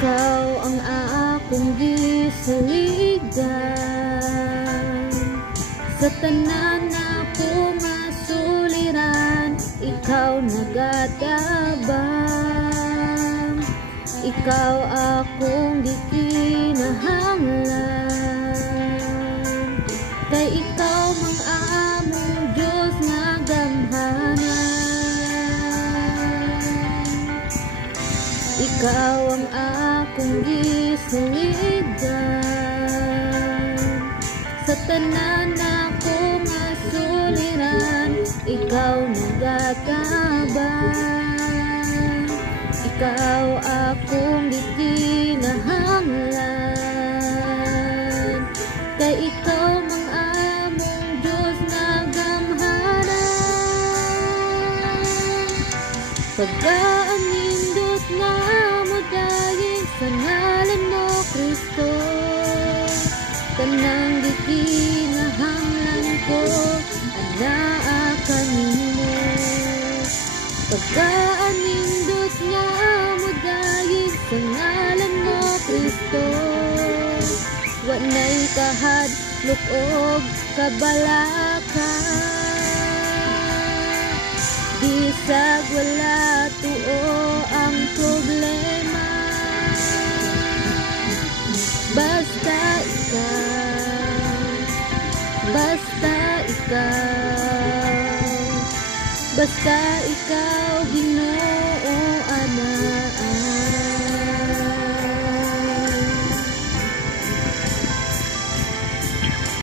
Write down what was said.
Ikaw ang akong gisaligan, sa tanan ako masuliran, ikaw nagatabang. Ikaw akong gikinahanglan, kay ikaw mang among Diyos nga gamhanan. Ikaw ang akong gisaligan, sa tanan ako masuliran, ikaw nagatabang. Ikaw akong gikinahanglan, kay ikaw mang among Diyos nga gamhanan. Pagkaan nindot nga modayin sa ngalan mo Kristo, tanang gikinahanglan ko anaa kanimo. Pagkaan nindot nga modayin sa ngalan mo Kristo, wa na'y kahadlok og kabalaka, bisag wala tuo ang problema. Basta ikaw, basta ikaw, basta ikaw